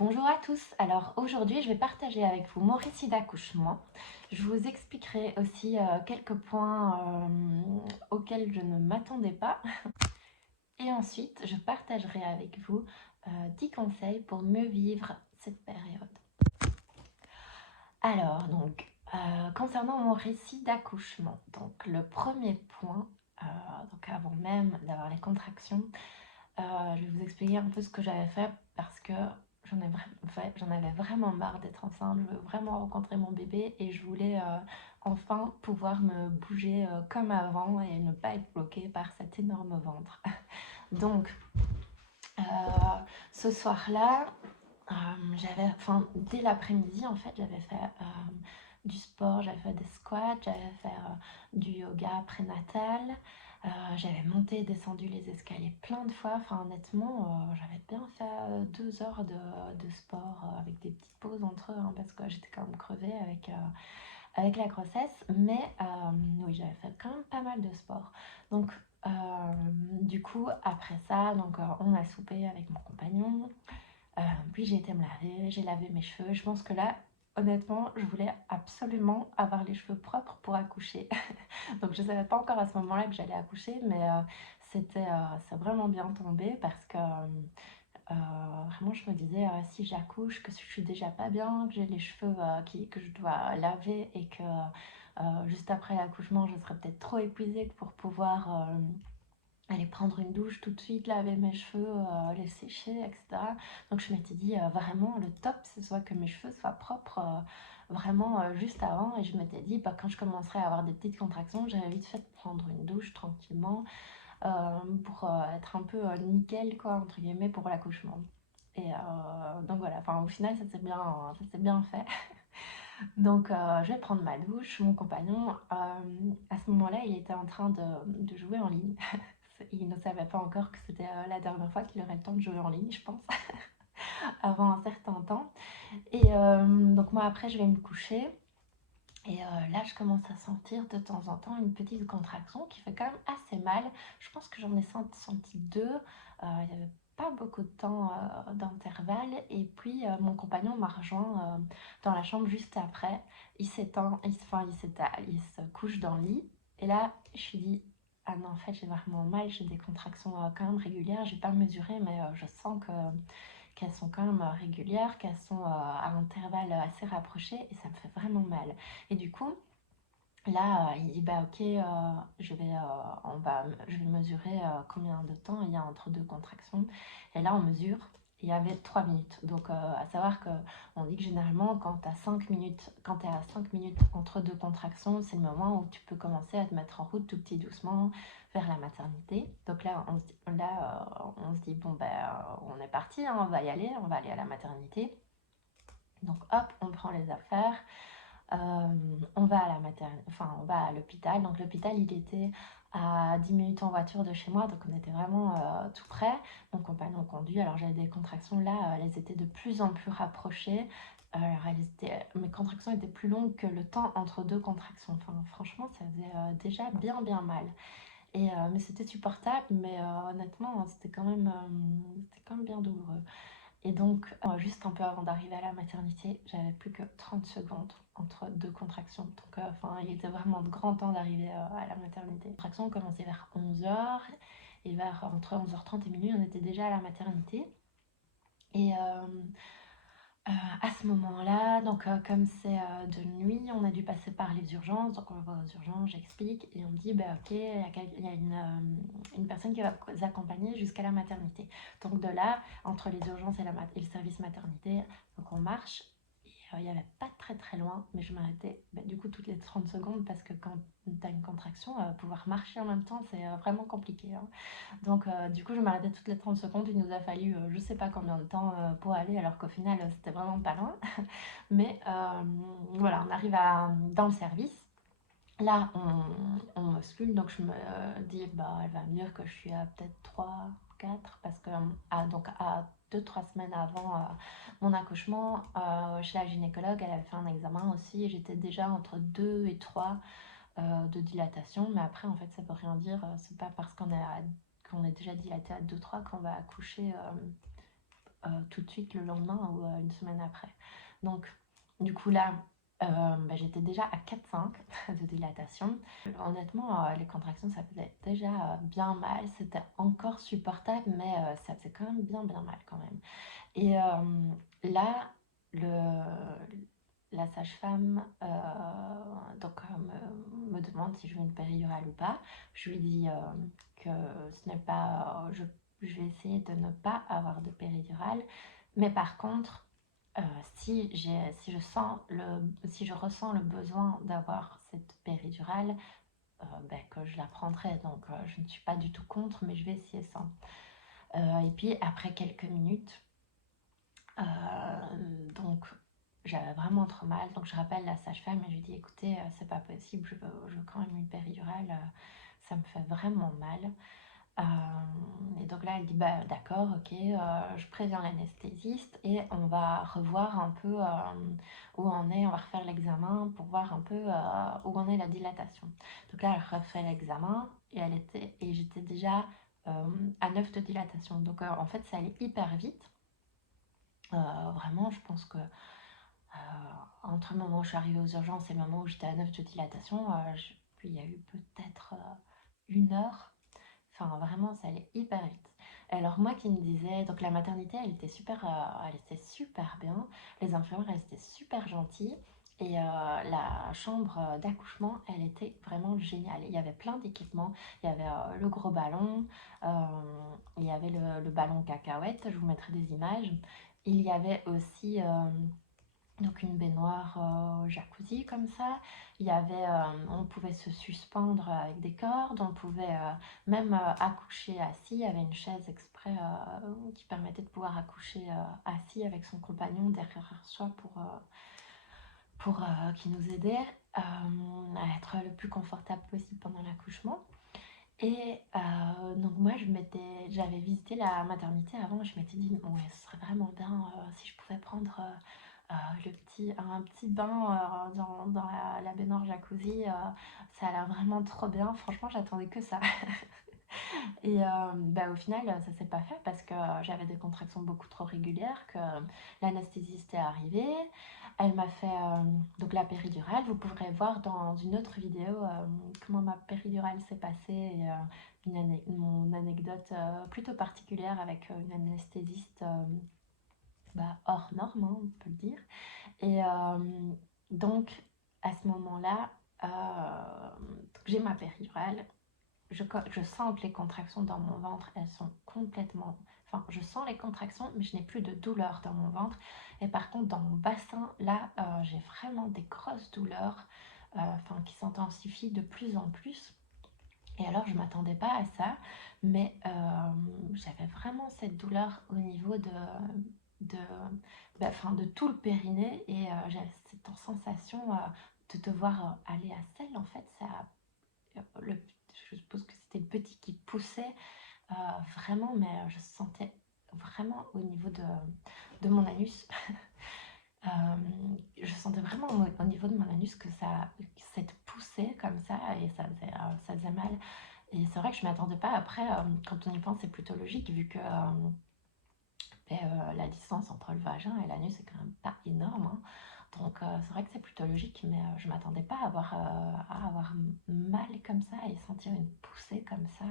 Bonjour à tous, alors aujourd'hui je vais partager avec vous mon récit d'accouchement. Je vous expliquerai aussi quelques points auxquels je ne m'attendais pas. Et ensuite je partagerai avec vous 10 conseils pour mieux vivre cette période. Alors concernant mon récit d'accouchement, donc le premier point, donc avant même d'avoir les contractions, je vais vous expliquer un peu ce que j'avais fait parce que j'en avais vraiment marre d'être enceinte. Je veux vraiment rencontrer mon bébé et je voulais enfin pouvoir me bouger comme avant et ne pas être bloquée par cet énorme ventre. Donc, euh, ce soir-là, dès l'après-midi, en fait, j'avais fait du sport, j'avais fait des squats, j'avais fait du yoga prénatal. J'avais monté et descendu les escaliers plein de fois. Enfin, honnêtement, j'avais bien fait 2 heures de sport avec des petites pauses entre eux hein, parce que j'étais quand même crevée avec la grossesse. Mais oui, j'avais fait quand même pas mal de sport. Donc, euh, du coup, après ça, on a soupé avec mon compagnon. Puis j'ai été me laver, j'ai lavé mes cheveux. Je pense que là, honnêtement, je voulais absolument avoir les cheveux propres pour accoucher. Donc je ne savais pas encore à ce moment-là que j'allais accoucher, mais c'est vraiment bien tombé parce que vraiment je me disais si j'accouche, que je suis déjà pas bien, que j'ai les cheveux que je dois laver et que juste après l'accouchement je serais peut-être trop épuisée pour pouvoir aller prendre une douche tout de suite, laver mes cheveux, les sécher, etc. Donc je m'étais dit vraiment le top ce soit que mes cheveux soient propres vraiment juste avant et je m'étais dit quand je commencerai à avoir des petites contractions j'avais vite fait de prendre une douche tranquillement pour être un peu nickel quoi entre guillemets pour l'accouchement. Et donc voilà, enfin au final ça s'est bien fait. Donc je vais prendre ma douche, mon compagnon à ce moment-là il était en train de jouer en ligne. Il ne savait pas encore que c'était la dernière fois qu'il aurait le temps de jouer en ligne, je pense, avant un certain temps. Et donc moi après je vais me coucher. Et là je commence à sentir de temps en temps une petite contraction qui fait quand même assez mal. Je pense que j'en ai senti deux. Il n'y avait pas beaucoup de temps d'intervalle. Et puis mon compagnon m'a rejoint dans la chambre juste après. Il s'étend, il se couche dans le lit. Et là je me suis dit, ah non en fait j'ai vraiment mal, j'ai des contractions quand même régulières. J'ai pas mesuré mais je sens qu'elles sont quand même régulières, qu'elles sont à intervalles assez rapprochés et ça me fait vraiment mal. Et du coup, là, il dit bah ok, je vais mesurer combien de temps il y a entre deux contractions. Et là, on mesure. Il y avait 3 minutes. Donc, à savoir que on dit que généralement, quand tu es à 5 minutes entre deux contractions, c'est le moment où tu peux commencer à te mettre en route tout petit doucement vers la maternité. Donc là, on se dit bon, ben, on est parti, hein, on va y aller, on va aller à la maternité. Donc, hop, on prend les affaires. On va à la maternité, enfin on va à l'hôpital. Donc l'hôpital il était à 10 minutes en voiture de chez moi, donc on était vraiment tout près. Mon compagnon conduit, alors j'avais des contractions là, elles étaient de plus en plus rapprochées. Mes contractions étaient plus longues que le temps entre deux contractions. Enfin franchement ça faisait déjà bien mal. Mais c'était supportable, mais honnêtement c'était quand même bien douloureux. Et donc, juste un peu avant d'arriver à la maternité, j'avais plus que 30 secondes entre deux contractions. Donc, il était vraiment de grand temps d'arriver à la maternité. Les contractions ont commencé vers 11h et entre 11h30 et minuit, on était déjà à la maternité. Et à ce moment-là, comme c'est de nuit, on a dû passer par les urgences. Donc on va aux urgences, j'explique et on me dit bah ok, il y a une personne qui va vous accompagner jusqu'à la maternité. Donc de là, entre les urgences et le service maternité, donc on marche. Il n'y avait pas très loin, mais je m'arrêtais du coup toutes les 30 secondes parce que quand tu as une contraction, pouvoir marcher en même temps, c'est vraiment compliqué. Hein. Donc, du coup, je m'arrêtais toutes les 30 secondes. Il nous a fallu je sais pas combien de temps pour aller, alors qu'au final, c'était vraiment pas loin. Mais voilà, on arrive dans le service. Là, on m'ausculte, donc je me dis, bah, elle va me dire que je suis à peut-être 3 4 parce que donc à 2 3 semaines avant mon accouchement, chez la gynécologue, elle avait fait un examen aussi et j'étais déjà entre 2 et 3 de dilatation, mais après en fait ça veut rien dire, c'est pas parce qu'on est déjà dilaté à 2 3 qu'on va accoucher tout de suite le lendemain ou une semaine après. Donc, du coup, là, j'étais déjà à 4,5 de dilatation. Honnêtement, les contractions, ça faisait déjà bien mal. C'était encore supportable, mais ça faisait quand même bien, bien mal quand même. Et là, la sage-femme me demande si je veux une péridurale ou pas. Je lui dis que ce n'est pas, je vais essayer de ne pas avoir de péridurale, mais par contre, si je ressens le besoin d'avoir cette péridurale, que je la prendrai. Donc, je ne suis pas du tout contre, mais je vais essayer ça. Et puis, après quelques minutes, donc, j'avais vraiment trop mal. Donc, je rappelle la sage-femme et je lui dis, écoutez, c'est pas possible, je veux quand même une péridurale, ça me fait vraiment mal. Et donc là, elle dit, bah d'accord, ok, je préviens l'anesthésiste et on va revoir un peu où on est, on va refaire l'examen pour voir un peu où en est la dilatation. Donc là, elle refait l'examen et j'étais déjà à 9 de dilatation. Donc en fait, ça allait hyper vite. Vraiment, je pense que entre le moment où je suis arrivée aux urgences et le moment où j'étais à 9 de dilatation, il y a eu peut-être 1 heure. Enfin, vraiment, ça allait hyper vite. Alors moi qui me disais, donc la maternité, elle était super bien. Les infirmières, elles étaient super gentilles. Et la chambre d'accouchement, elle était vraiment géniale. Il y avait plein d'équipements. Il y avait le gros ballon, euh, il y avait le ballon cacahuète, je vous mettrai des images. Il y avait aussi donc une baignoire jacuzzi comme ça. Il y avait, on pouvait se suspendre avec des cordes, on pouvait même accoucher assis. Il y avait une chaise exprès qui permettait de pouvoir accoucher assis avec son compagnon derrière soi pour qui nous aidait à être le plus confortable possible pendant l'accouchement. Et donc moi j'avais visité la maternité avant, je m'étais dit ouais, ce serait vraiment bien si je pouvais prendre un petit bain dans la baignoire jacuzzi, ça a l'air vraiment trop bien, franchement j'attendais que ça. Et au final ça s'est pas fait parce que j'avais des contractions beaucoup trop régulières, que l'anesthésiste est arrivée, elle m'a fait donc la péridurale. Vous pourrez voir dans une autre vidéo comment ma péridurale s'est passée et mon anecdote plutôt particulière avec une anesthésiste hors norme, hein, on peut le dire. Et donc, à ce moment-là, j'ai ma péridurale. Je sens que les contractions dans mon ventre, elles sont complètement... Enfin, je sens les contractions, mais je n'ai plus de douleur dans mon ventre. Et par contre, dans mon bassin, là, j'ai vraiment des grosses douleurs qui s'intensifient de plus en plus. Et alors, je ne m'attendais pas à ça, mais j'avais vraiment cette douleur au niveau de, de tout le périnée et j'avais cette sensation de devoir aller à selle. En fait, je suppose que c'était le petit qui poussait vraiment, mais je sentais vraiment au niveau de mon anus. Je sentais vraiment au niveau de mon anus que cette poussée comme ça et ça faisait mal. Et c'est vrai que je ne m'attendais pas. Après, quand on y pense, c'est plutôt logique vu que la distance entre le vagin et l'anus c'est quand même pas énorme, hein. Donc c'est vrai que c'est plutôt logique, mais je ne m'attendais pas à avoir mal comme ça et sentir une poussée comme ça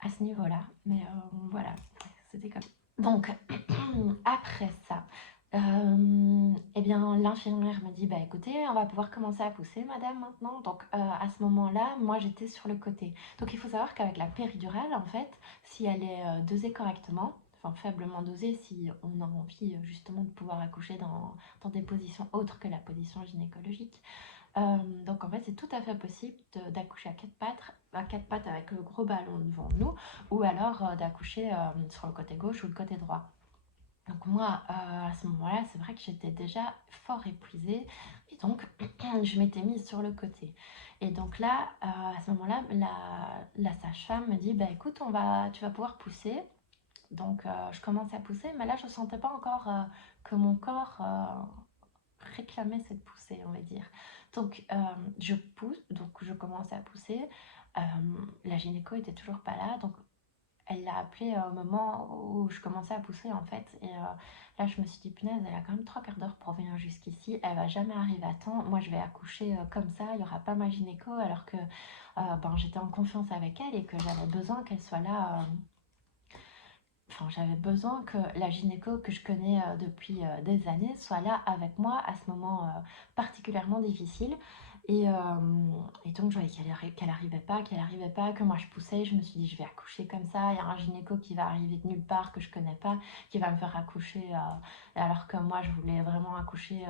à ce niveau-là. Mais voilà, c'était comme ça. Donc, après ça, eh bien, l'infirmière me dit, bah écoutez, on va pouvoir commencer à pousser, madame, maintenant. Donc, à ce moment-là, moi, j'étais sur le côté. Donc, il faut savoir qu'avec la péridurale, en fait, si elle est dosée correctement, enfin faiblement dosée, si on a envie justement de pouvoir accoucher dans des positions autres que la position gynécologique, donc en fait, c'est tout à fait possible d'accoucher à quatre pattes avec le gros ballon devant nous, ou alors d'accoucher sur le côté gauche ou le côté droit. Donc moi, à ce moment-là, c'est vrai que j'étais déjà fort épuisée, et donc je m'étais mise sur le côté. Et donc là, à ce moment-là, la sage-femme me dit, bah écoute, tu vas pouvoir pousser. Donc je commence à pousser, mais là, je ne sentais pas encore que mon corps réclamait cette poussée, on va dire. Donc je pousse, donc je commence à pousser. La gynéco était toujours pas là, donc elle l'a appelé au moment où je commençais à pousser en fait. Et là, je me suis dit, punaise, elle a quand même 3 quarts d'heure pour venir jusqu'ici. Elle va jamais arriver à temps. Moi, je vais accoucher comme ça. Il n'y aura pas ma gynéco. Alors que j'étais en confiance avec elle et que j'avais besoin qu'elle soit là. Enfin, j'avais besoin que la gynéco que je connais depuis des années soit là avec moi à ce moment particulièrement difficile. Et, euh, et donc, je voyais qu'elle arrivait pas, que moi je poussais. Je me suis dit, je vais accoucher comme ça. Il y a un gynéco qui va arriver de nulle part que je connais pas, qui va me faire accoucher. Alors que moi, je voulais vraiment accoucher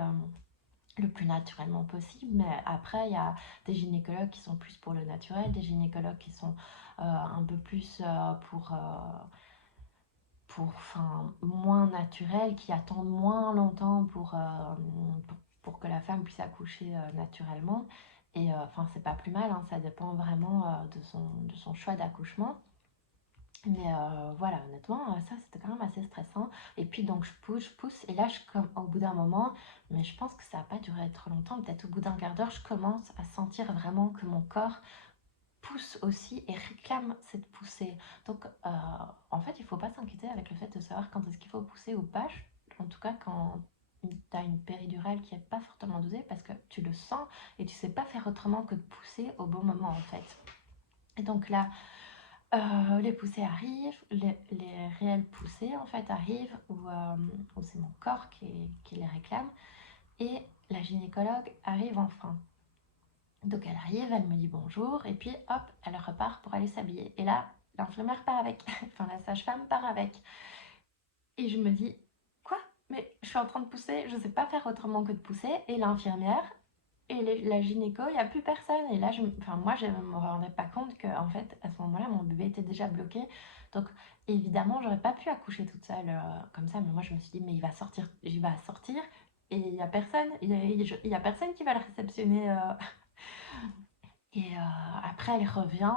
le plus naturellement possible. Mais après, il y a des gynécologues qui sont plus pour le naturel, des gynécologues qui sont un peu plus enfin, moins naturel, qui attendent moins longtemps pour que la femme puisse accoucher naturellement. Et enfin, c'est pas plus mal, hein, ça dépend vraiment de son choix d'accouchement. Mais voilà, honnêtement, ça c'était quand même assez stressant. Et puis donc je pousse, et là, comme au bout d'un moment, mais je pense que ça n'a pas duré trop longtemps, peut-être au bout d'un quart d'heure, je commence à sentir vraiment que mon corps pousse aussi et réclame cette poussée. Donc, en fait, il ne faut pas s'inquiéter avec le fait de savoir quand est-ce qu'il faut pousser ou pas. En tout cas, quand tu as une péridurale qui n'est pas fortement dosée, parce que tu le sens et tu ne sais pas faire autrement que de pousser au bon moment, en fait. Et donc là, les poussées arrivent, les réelles poussées, en fait, arrivent, où c'est mon corps qui les réclame. Et la gynécologue arrive enfin. Donc elle arrive, elle me dit bonjour, et puis hop, elle repart pour aller s'habiller. Et là, l'infirmière part avec, enfin la sage-femme part avec. Et je me dis, quoi? Mais je suis en train de pousser, je sais pas faire autrement que de pousser. Et l'infirmière et la gynéco, il n'y a plus personne. Et là, moi, je ne me rendais pas compte que, en fait, à ce moment-là, mon bébé était déjà bloqué. Donc, évidemment, j'aurais pas pu accoucher toute seule comme ça. Mais moi, je me suis dit, mais il va sortir, il va sortir. Et il n'y a personne, il y a personne qui va le réceptionner. Et après, elle revient.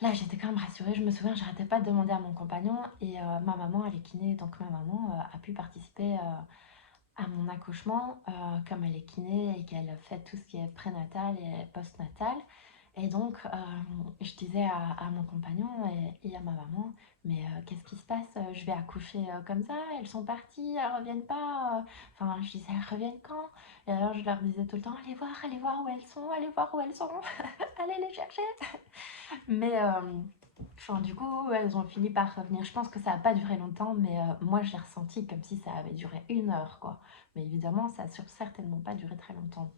Là, j'étais quand même rassurée. Je me souviens, j'arrêtais pas de demander à mon compagnon. Et ma maman, elle est kiné. Donc, ma maman a pu participer à mon accouchement, comme elle est kiné et qu'elle fait tout ce qui est prénatal et postnatal. Et donc, je disais à mon compagnon et à ma maman, mais qu'est-ce qui se passe? Je vais accoucher comme ça, elles sont parties, elles reviennent pas. Enfin, je disais, elles reviennent quand? Et alors, je leur disais tout le temps, allez voir où elles sont, allez voir où elles sont, allez les chercher. Mais enfin, du coup, elles ont fini par revenir. Je pense que ça n'a pas duré longtemps, mais moi, j'ai ressenti comme si ça avait duré 1 heure, quoi. Mais évidemment, ça n'a certainement pas duré très longtemps.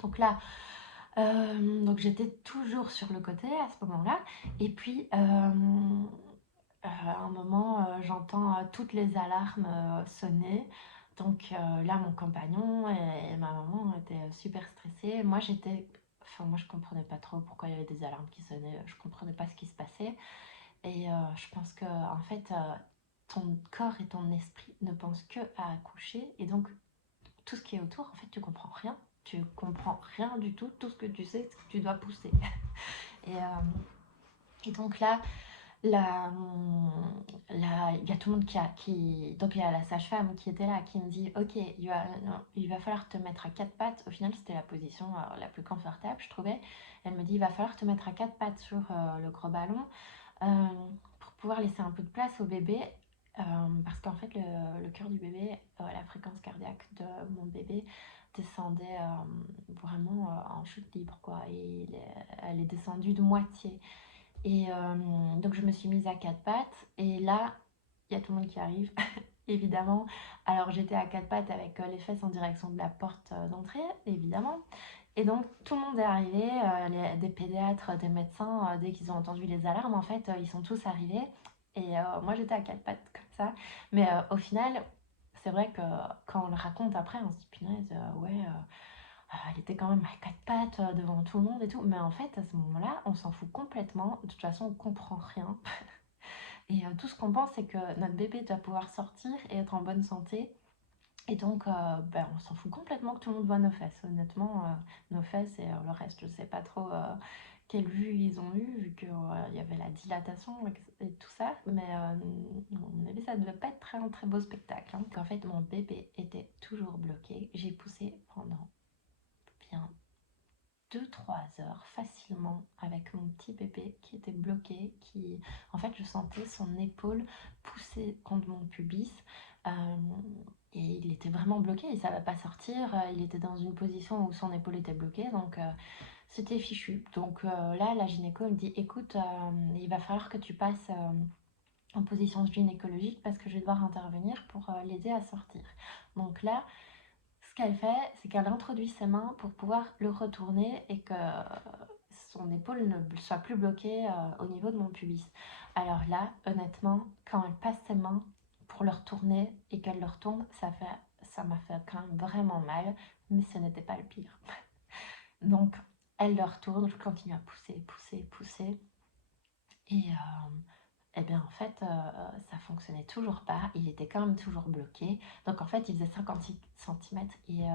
Donc là, donc j'étais toujours sur le côté à ce moment-là. Et puis, à un moment, j'entends toutes les alarmes sonner. Donc là, mon compagnon et ma maman étaient super stressés. Moi, je comprenais pas trop pourquoi il y avait des alarmes qui sonnaient. Je comprenais pas ce qui se passait. Et je pense que, en fait, ton corps et ton esprit ne pensent que à accoucher. Et donc, tout ce qui est autour, en fait, tu comprends rien. Tu comprends rien du tout. Tout ce que tu sais, c'est que tu dois pousser. Et, et donc là, il y a tout le monde donc il y a la sage-femme qui était là, qui me dit, ok, il va falloir te mettre à 4 pattes. Au final, c'était la position la plus confortable, je trouvais. Elle me dit, il va falloir te mettre à 4 pattes sur le gros ballon euh, pour pouvoir laisser un peu de place au bébé. Parce qu'en fait, le cœur du bébé, la fréquence cardiaque de mon bébé descendait vraiment en chute libre, quoi. Et elle est descendue de moitié. Et donc, je me suis mise à 4 pattes. Et là, il y a tout le monde qui arrive, évidemment. Alors, j'étais à 4 pattes avec les fesses en direction de la porte d'entrée, évidemment. Et donc, tout le monde est arrivé, des pédiatres, des médecins, dès qu'ils ont entendu les alarmes, en fait, ils sont tous arrivés. Et moi, j'étais à 4 pattes comme ça. Mais au final, c'est vrai que quand on le raconte après, on se dit, punaise, ouais, elle était quand même à 4 pattes devant tout le monde et tout. Mais en fait, à ce moment-là, on s'en fout complètement. De toute façon, on comprend rien. Et tout ce qu'on pense, c'est que notre bébé doit pouvoir sortir et être en bonne santé. Et donc, on s'en fout complètement que tout le monde voit nos fesses. Honnêtement, nos fesses et le reste, je sais pas trop quelle vue ils ont eu, vu qu'il y avait la dilatation et tout ça. Mais à mon avis, ça ne devait pas être un très beau spectacle. Hein. En fait, mon bébé était toujours bloqué. J'ai poussé pendant bien 2-3 heures facilement avec mon petit bébé qui était bloqué, en fait, je sentais son épaule pousser contre mon pubis. Et il était vraiment bloqué, il ne savait pas sortir, il était dans une position où son épaule était bloquée, donc c'était fichu. Donc là, la gynéco me dit, écoute, il va falloir que tu passes en position gynécologique parce que je vais devoir intervenir pour l'aider à sortir. Donc là, ce qu'elle fait, c'est qu'elle introduit ses mains pour pouvoir le retourner et que son épaule ne soit plus bloquée au niveau de mon pubis. Alors là, honnêtement, quand elle passe ses mains pour le retourner et qu'elle le retourne, ça m'a fait quand même vraiment mal, mais ce n'était pas le pire. Donc, elle le retourne, je continue à pousser, pousser, pousser. Et eh bien, en fait, ça fonctionnait toujours pas. Il était quand même toujours bloqué. Donc, en fait, il faisait 56 cm et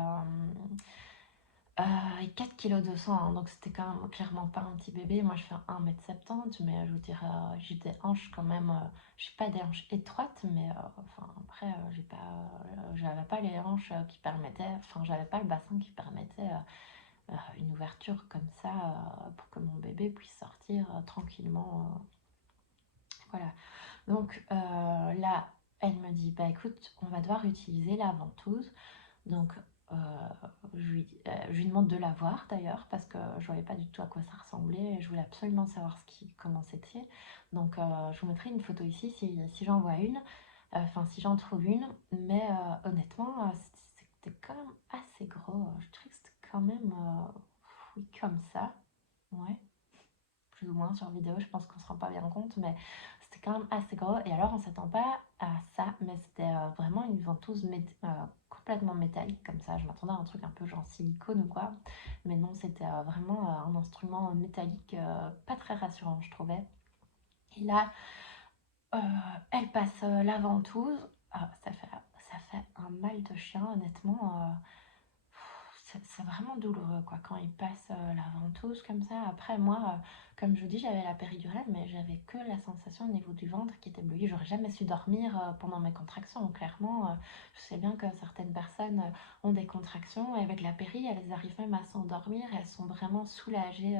4,2 kg, hein. Donc, c'était quand même clairement pas un petit bébé. Moi, je fais 1,70 m, mais je vous dirais, j'ai des hanches quand même. J'ai pas des hanches étroites, mais enfin, après, j'avais pas les hanches qui permettaient. Enfin, j'avais pas le bassin qui permettait une ouverture comme ça pour que mon bébé puisse sortir tranquillement. Voilà. Donc là, elle me dit, bah écoute, on va devoir utiliser la ventouse. Donc euh, je lui demande de la voir d'ailleurs parce que je voyais pas du tout à quoi ça ressemblait et je voulais absolument savoir comment c'était. Donc je vous mettrai une photo ici si j'en vois une, enfin si j'en trouve une. Mais honnêtement, c'était quand même assez gros. Je trouvais que c'était quand même oui, comme ça. Ouais, plus ou moins sur vidéo, je pense qu'on se rend pas bien compte, mais c'était quand même assez gros. Et alors, on s'attend pas à ça, mais c'était vraiment une ventouse complètement métallique comme ça. Je m'attendais à un truc un peu genre silicone ou quoi, mais non, c'était vraiment un instrument métallique pas très rassurant, je trouvais. Et là, euh, elle passe la ventouse. Ah, ça fait un mal de chien, honnêtement. C'est vraiment douloureux quoi quand il passe la ventouse comme ça. Après moi, comme je vous dis, j'avais la péridurale, mais j'avais que la sensation au niveau du ventre qui était bloqué. J'aurais jamais su dormir pendant mes contractions. Donc, clairement, je sais bien que certaines personnes ont des contractions et avec la péri, elles arrivent même à s'endormir. Elles sont vraiment soulagées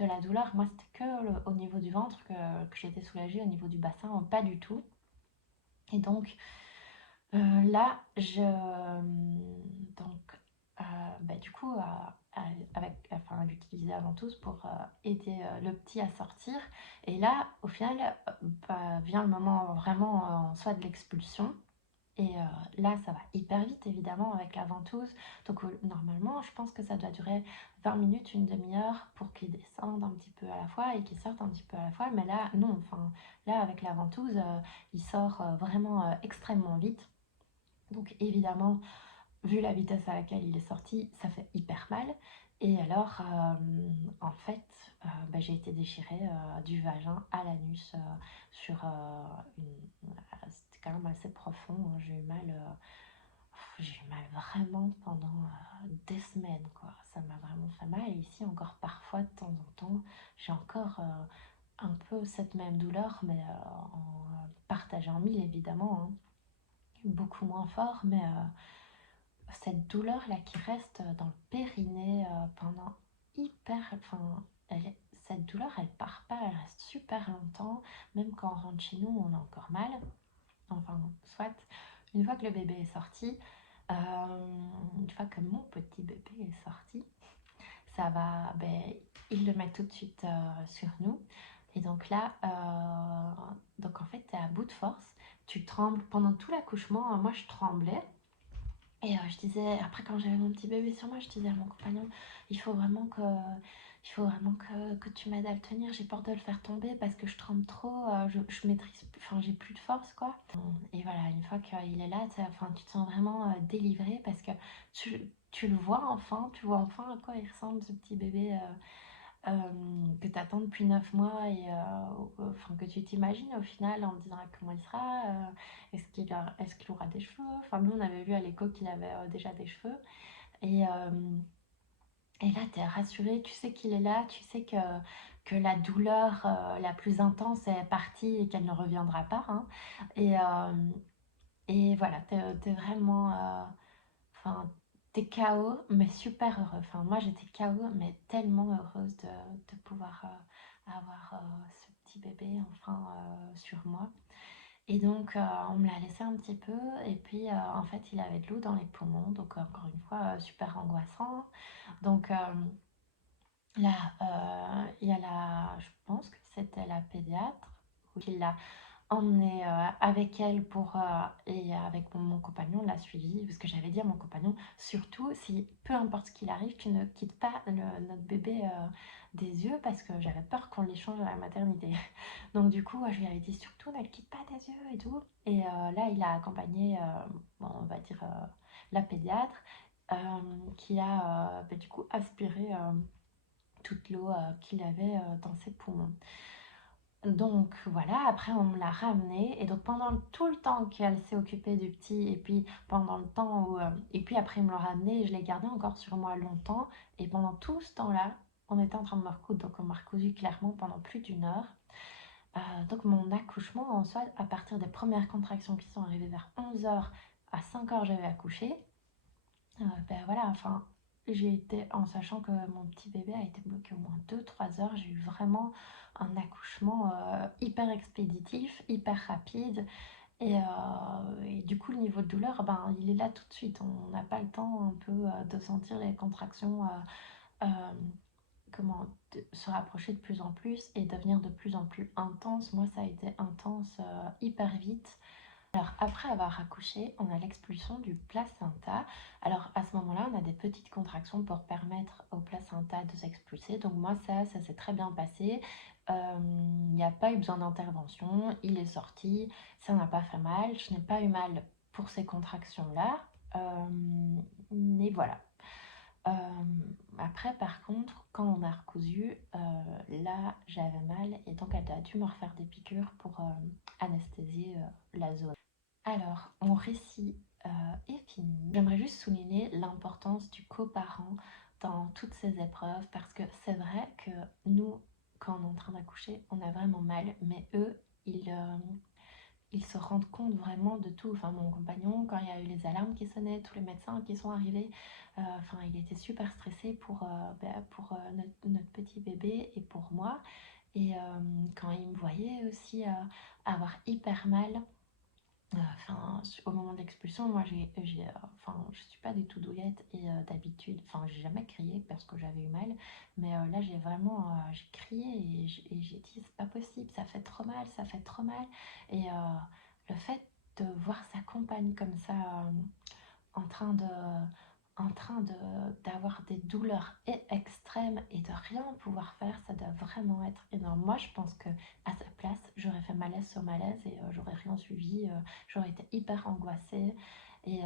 de la douleur. Moi, c'était que au niveau du ventre que j'étais soulagée, au niveau du bassin, pas du tout. Et donc, là, donc, bah, du coup, enfin, elle utilisait la ventouse pour aider le petit à sortir. Et là, au final, bah, vient le moment vraiment en soi de l'expulsion. Et là, ça va hyper vite, évidemment, avec la ventouse. Donc, normalement, je pense que ça doit durer 20 minutes, une demi-heure pour qu'il descende un petit peu à la fois et qu'il sorte un petit peu à la fois. Mais là, non. Enfin, là, avec la ventouse, il sort vraiment extrêmement vite. Donc évidemment, vu la vitesse à laquelle il est sorti, ça fait hyper mal. Et alors, en fait, bah, j'ai été déchirée du vagin à l'anus sur c'était quand même assez profond, hein. J'ai eu mal vraiment pendant des semaines, quoi. Ça m'a vraiment fait mal. Et ici, encore parfois, de temps en temps, j'ai encore un peu cette même douleur, mais en partagée en mille, évidemment, hein. Beaucoup moins fort, mais cette douleur-là qui reste dans le périnée pendant enfin, cette douleur, elle part pas, elle reste super longtemps, même quand on rentre chez nous, on a encore mal. Enfin, soit, une fois que le bébé est sorti, une fois que mon petit bébé est sorti, ça va, ben, il le met tout de suite sur nous. Et donc là, donc en fait, tu es à bout de force, tu trembles pendant tout l'accouchement. Moi, je tremblais. Et je disais, après quand j'avais mon petit bébé sur moi, je disais à mon compagnon, il faut vraiment que tu m'aides à le tenir, j'ai peur de le faire tomber parce que je tremble trop, je maîtrise, enfin j'ai plus de force quoi. Et voilà, une fois qu'il est là, enfin, tu te sens vraiment délivré parce que tu le vois enfin, tu vois enfin à quoi il ressemble ce petit bébé que tu attends depuis 9 mois et enfin, que tu t'imagines au final en te disant comment il sera, est-ce qu'il aura des cheveux. Enfin, nous, on avait vu à l'écho qu'il avait déjà des cheveux. Et, euh, et là, tu es rassurée, tu sais qu'il est là, tu sais que la douleur la plus intense est partie et qu'elle ne reviendra pas, hein. Et, euh, et voilà, t'es vraiment... enfin, t'es KO, mais super heureux. Enfin, moi, j'étais KO, mais tellement heureuse de pouvoir avoir ce petit bébé, enfin, sur moi. Et donc, on me l'a laissé un petit peu. Et puis, en fait, il avait de l'eau dans les poumons. Donc, encore une fois, super angoissant. Donc, là, il y a je pense que c'était la pédiatre qui l'a emmenée avec elle et avec mon compagnon, l'a suivi. Parce que j'avais dit à mon compagnon, surtout, si peu importe ce qu'il arrive, tu ne quittes pas notre bébé des yeux, parce que j'avais peur qu'on l'échange à la maternité. Donc du coup, je lui avais dit, surtout, ne le quitte pas des yeux et tout. Et là, il a accompagné, bon, on va dire, la pédiatre, euh, qui a du coup aspiré toute l'eau qu'il avait dans ses poumons. Donc voilà, après on me l'a ramené, et donc pendant tout le temps qu'elle s'est occupée du petit, et puis pendant le temps où et puis après ils me l'ont ramené et je l'ai gardé encore sur moi longtemps, et pendant tout ce temps-là on était en train de me recoudre, donc on m'a recousu clairement pendant plus d'1 heure. Donc mon accouchement en soi, à partir des premières contractions qui sont arrivées vers 11 heures, à 5 heures j'avais accouché. Ben voilà, enfin, j'ai été, en sachant que mon petit bébé a été bloqué au moins 2-3 heures, j'ai eu vraiment un accouchement hyper expéditif, hyper rapide. Et du coup, le niveau de douleur, ben, il est là tout de suite. On n'a pas le temps un peu de sentir les contractions euh, comment se rapprocher de plus en plus et devenir de plus en plus intense. Moi, ça a été intense hyper vite. Alors, après avoir accouché, on a l'expulsion du placenta. Alors, à ce moment-là, on a des petites contractions pour permettre au placenta de s'expulser. Donc, moi, ça s'est très bien passé. Il n'y a pas eu besoin d'intervention. Il est sorti. Ça n'a pas fait mal. Je n'ai pas eu mal pour ces contractions-là. Mais voilà. Euh, Après, par contre, quand on m'a recousu, là, j'avais mal. Et donc, elle a dû me refaire des piqûres pour anesthésier la zone. Alors, mon récit est fini. J'aimerais juste souligner l'importance du coparent dans toutes ces épreuves, parce que c'est vrai que nous, quand on est en train d'accoucher, on a vraiment mal, mais eux, ils se rendent compte vraiment de tout. Enfin, mon compagnon, quand il y a eu les alarmes qui sonnaient, tous les médecins qui sont arrivés, enfin, il était super stressé pour notre petit bébé et pour moi. Et quand il me voyait aussi avoir hyper mal, enfin, au moment de l'expulsion, moi, enfin, je suis pas du tout douillette, et d'habitude, enfin, j'ai jamais crié parce que j'avais eu mal, mais là, j'ai vraiment, j'ai crié, et j'ai dit, c'est pas possible, ça fait trop mal, ça fait trop mal. Et le fait de voir sa compagne comme ça, en train de, d'avoir des douleurs extrêmes et de rien pouvoir faire, ça doit vraiment être énorme. Moi, je pense que à sa place, j'aurais fait malaise sur malaise, et j'aurais rien suivi. J'aurais été hyper angoissée. Et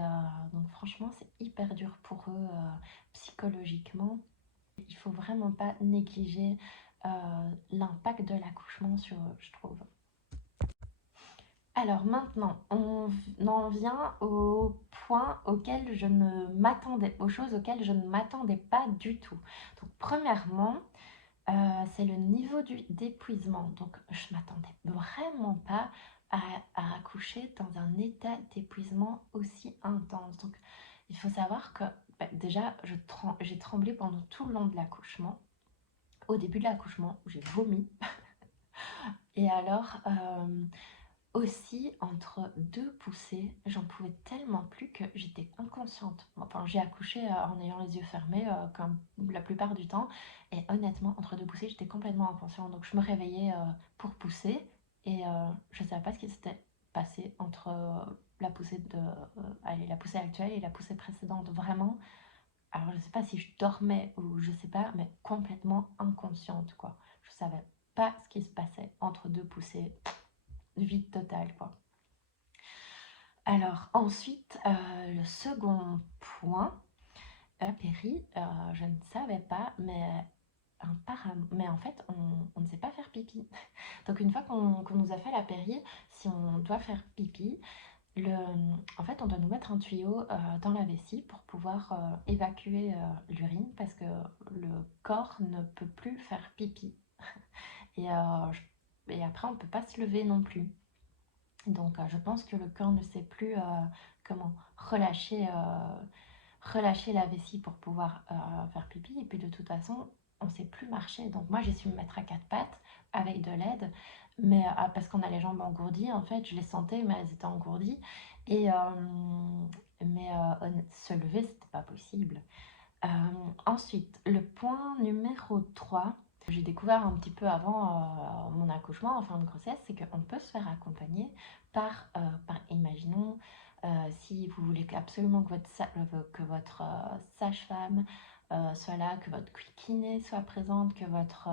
donc, franchement, c'est hyper dur pour eux psychologiquement. Il faut vraiment pas négliger l'impact de l'accouchement sur eux, je trouve. Alors maintenant, on en vient au point auquel je ne m'attendais, aux choses auxquelles je ne m'attendais pas du tout. Donc premièrement, c'est le niveau d'épuisement. Donc je m'attendais vraiment pas à, accoucher dans un état d'épuisement aussi intense. Donc il faut savoir que déjà, j'ai tremblé pendant tout le long de l'accouchement. Au début de l'accouchement, j'ai vomi. Et alors, aussi, entre deux poussées, j'en pouvais tellement plus que j'étais inconsciente. Enfin, j'ai accouché en ayant les yeux fermés, comme la plupart du temps. Et honnêtement, entre deux poussées, j'étais complètement inconsciente. Donc, je me réveillais pour pousser. Et je ne savais pas ce qui s'était passé entre allez, la poussée actuelle et la poussée précédente. Vraiment. Alors, je ne sais pas si je dormais ou je sais pas, mais complètement inconsciente, quoi. Je ne savais pas ce qui se passait entre deux poussées. Vide total, quoi. Alors ensuite, le second point, la péri, je ne savais pas, mais en fait, on ne sait pas faire pipi. Donc une fois qu'on nous a fait la péri, si on doit faire pipi, en fait, on doit nous mettre un tuyau dans la vessie pour pouvoir évacuer l'urine, parce que le corps ne peut plus faire pipi. Et, et après, on ne peut pas se lever non plus. Donc je pense que le corps ne sait plus comment relâcher la vessie pour pouvoir faire pipi. Et puis de toute façon, on ne sait plus marcher. Donc moi, j'ai su me mettre à quatre pattes avec de l'aide, mais parce qu'on a les jambes engourdies, en fait, je les sentais, mais elles étaient engourdies. Et, se lever, c'était pas possible. Euh, Ensuite, le point numéro 3 que j'ai découvert un petit peu avant mon accouchement, en fin de grossesse, c'est qu'on peut se faire accompagner imaginons, si vous voulez absolument que votre sage-femme soit là, que votre kiné soit présente, que votre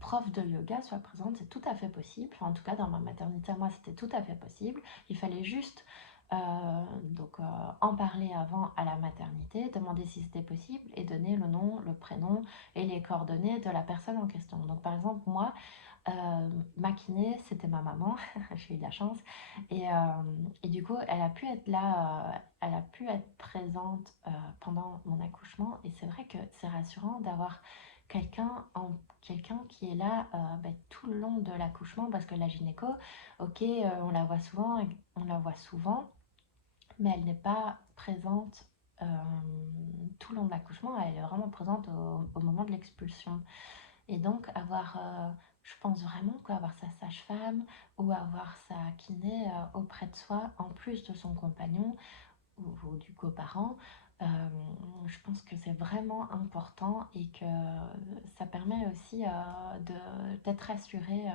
prof de yoga soit présente, c'est tout à fait possible. Enfin, en tout cas, dans ma maternité, moi, c'était tout à fait possible. Il fallait juste en parler avant à la maternité, demander si c'était possible et donner le nom, le prénom et les coordonnées de la personne en question. Donc, par exemple, moi, ma kiné, c'était ma maman, j'ai eu de la chance, et du coup, elle a pu être là, elle a pu être présente pendant mon accouchement, et c'est vrai que c'est rassurant d'avoir quelqu'un qui est là tout le long de l'accouchement, parce que la gynéco, ok, on la voit souvent, mais elle n'est pas présente euh, tout le long de l'accouchement, elle est vraiment présente au moment de l'expulsion. Et donc, je pense vraiment qu'avoir sa sage-femme ou avoir sa kiné auprès de soi, en plus de son compagnon ou du coparent, euh, je pense que c'est vraiment important et que ça permet aussi d'être rassuré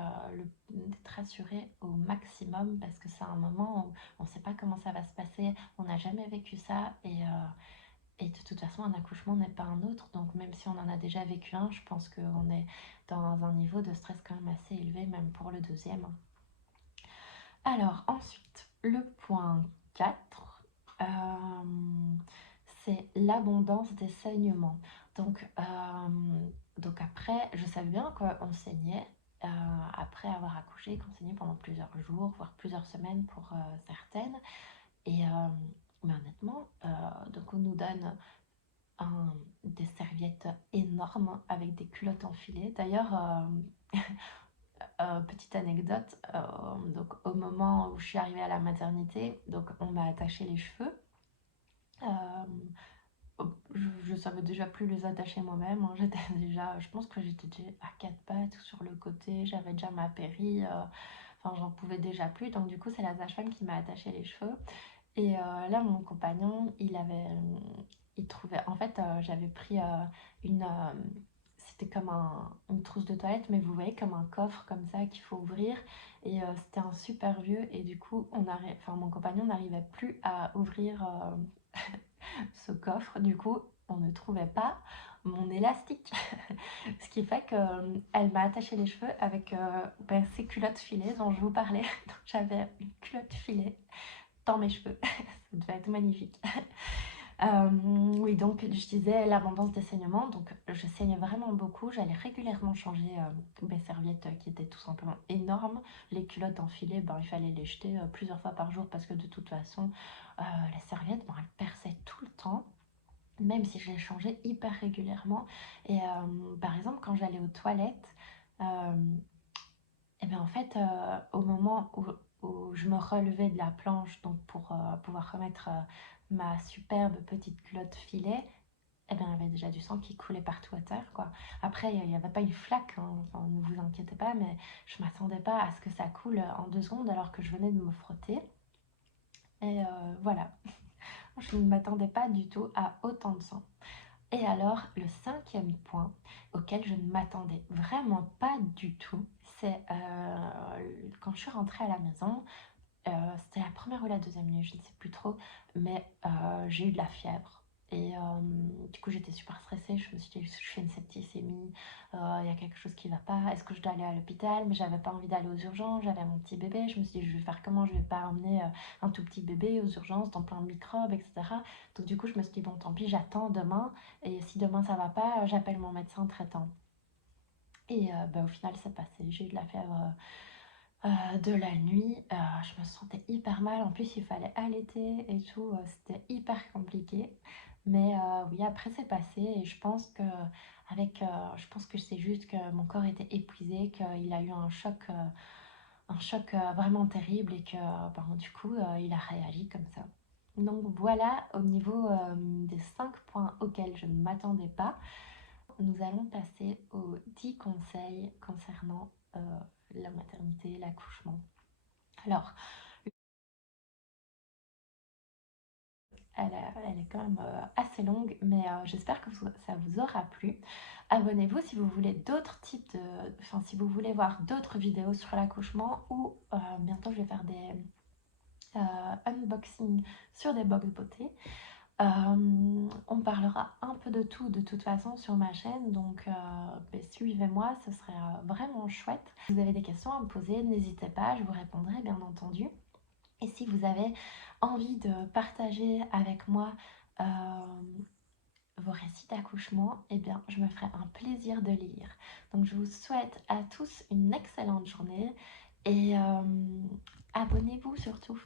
au maximum parce que c'est un moment où on ne sait pas comment ça va se passer, on n'a jamais vécu ça et de toute façon, un accouchement n'est pas un autre. Donc, même si on en a déjà vécu un, je pense qu'on est dans un niveau de stress quand même assez élevé, même pour le deuxième. Alors, ensuite, le point 4, euh, c'est l'abondance des saignements. Donc, après, je savais bien qu'on saignait après avoir accouché, qu'on saignait pendant plusieurs jours, voire plusieurs semaines pour certaines. Et, mais honnêtement, donc on nous donne des serviettes énormes avec des culottes enfilées. D'ailleurs, petite anecdote, donc au moment où je suis arrivée à la maternité, donc on m'a attaché les cheveux. Je ne savais déjà plus les attacher moi-même. Hein. Je pense que j'étais déjà à quatre pattes ou sur le côté. J'avais déjà ma péri. Enfin, j'en pouvais déjà plus. Donc du coup, c'est la sage-femme qui m'a attaché les cheveux. Et là, mon compagnon, il trouvait, en fait, j'avais pris c'était comme une trousse de toilette, mais vous voyez, comme un coffre comme ça qu'il faut ouvrir. Et c'était un super vieux. Et du coup, mon compagnon n'arrivait plus à ouvrir ce coffre. Du coup, on ne trouvait pas mon élastique. Ce qui fait qu'elle m'a attaché les cheveux avec ces culottes filées dont je vous parlais. Donc, j'avais une culotte filée dans mes cheveux. Ça devait être magnifique. Oui, donc je disais l'abondance des saignements. Donc je saignais vraiment beaucoup. J'allais régulièrement changer mes serviettes qui étaient tout simplement énormes. Les culottes enfilées, il fallait les jeter plusieurs fois par jour parce que de toute façon, les serviettes, elles perçaient tout le temps. Même si je les changeais hyper régulièrement. Et par exemple, quand j'allais aux toilettes, euh, et bien en fait, au moment où je me relevais de la planche donc pour pouvoir remettre ma superbe petite culotte filet, eh bien, il y avait déjà du sang qui coulait partout à terre, quoi. Après, il n'y avait pas une flaque, hein, enfin, ne vous inquiétez pas, mais je m'attendais pas à ce que ça coule en 2 secondes alors que je venais de me frotter. Et voilà, je ne m'attendais pas du tout à autant de sang. Et alors, le cinquième point auquel je ne m'attendais vraiment pas du tout, c'est quand je suis rentrée à la maison, c'était la première ou la deuxième nuit, je ne sais plus trop, mais j'ai eu de la fièvre. Et du coup, j'étais super stressée. Je me suis dit, je fais une septicémie, il y a quelque chose qui ne va pas. Est-ce que je dois aller à l'hôpital? Mais j'avais pas envie d'aller aux urgences. J'avais mon petit bébé. Je me suis dit, je vais faire comment? Je vais pas emmener un tout petit bébé aux urgences dans plein de microbes, etc. Donc, du coup, je me suis dit, bon, tant pis, j'attends demain. Et si demain ça va pas, j'appelle mon médecin traitant. Et au final, c'est passé. J'ai eu de la fièvre de la nuit. Je me sentais hyper mal. En plus, il fallait allaiter et tout. C'était hyper compliqué. Mais oui, après, c'est passé. Et je pense que c'est juste que mon corps était épuisé, qu'il a eu un choc vraiment terrible et que du coup, il a réagi comme ça. Donc voilà au niveau des 5 points auxquels je ne m'attendais pas. Nous allons passer aux 10 conseils concernant la maternité, l'accouchement. Alors, elle est quand même assez longue, mais j'espère que ça vous aura plu. Abonnez-vous si vous voulez d'autres types de... Enfin, si vous voulez voir d'autres vidéos sur l'accouchement ou bientôt je vais faire des unboxings sur des box beauté. On parlera un peu de tout de toute façon sur ma chaîne, donc ben, suivez-moi, ce serait vraiment chouette. Si vous avez des questions à me poser, n'hésitez pas, je vous répondrai bien entendu. Et si vous avez envie de partager avec moi euh, vos récits d'accouchement, eh bien, je me ferai un plaisir de lire. Donc, je vous souhaite à tous une excellente journée et abonnez-vous surtout.